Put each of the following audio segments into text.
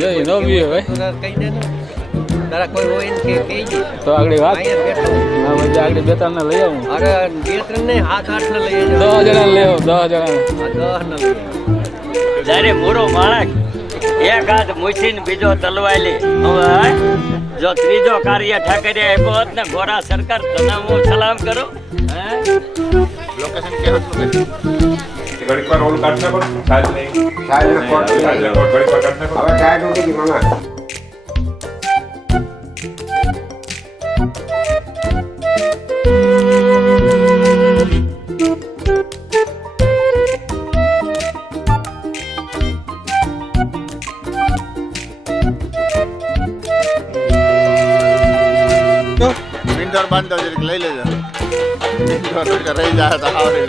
જો ઈ નો બી હોય. તો તારે કહી દે ને. તારા કોઈ હોય ને કે કહેજે. તો આગળ વાત અહીંયા બેઠો. ના મજા આગળ બે ત્રણ ને લઈ આવું અરે બે ત્રણ ને હાથ આઠ ને લઈ દસ જાઓ. જણા લઈ આવું દસ જણા આ દસ ને લઈ જાઓ. જ્યારે મૂળો માણસ એક હાથ મૂછીને બીજો તલવાયેલી હવે જો ત્રીજો કાર્ય ઠાકરે આપ્યો હોત ને ગોરા સરકાર તને હું સલામ કરું હે ઘડીક વાર ઓલું કાઢ નાખો સાહેબ નહીં સાહેબ રેકોર્ડ થઈ સાહેબ ગયો. રેકોર્ડ ઘડીક વાર કાઢ નાખો હવે ટાયર તૂટી ગઈ મામા મિન્ટર બાંધો જરીક લઈ લેજો. રહી જાય, તો આવડી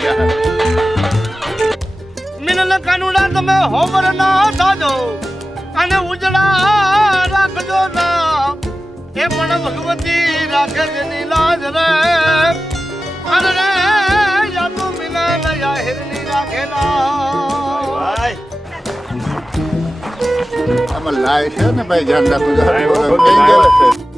મિનલ કાનુડા તમે હોવર ના થાજો અને ઉજળા એ પણ ભગવતી રાખજની છે લાજ રે? અરે રે યાદુ મિનલ યાહિરની રાખેલા આમાં લાય છે ને ભાઈ ધ્યાન રાખવું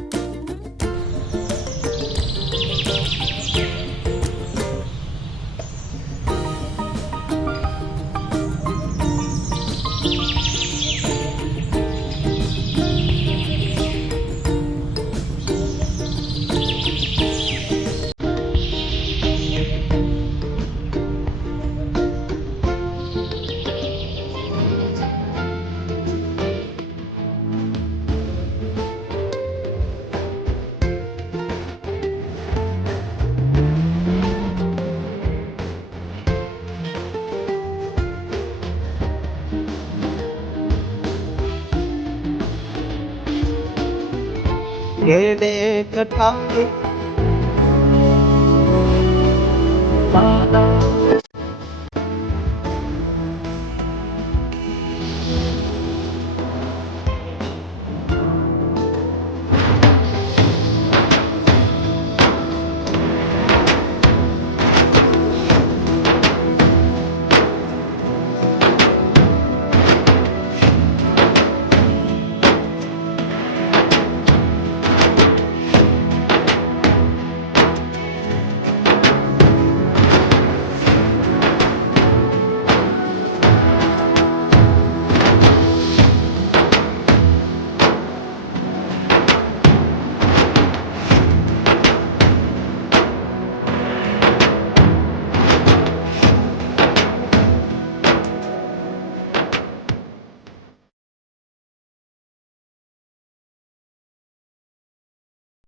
घेरे कथा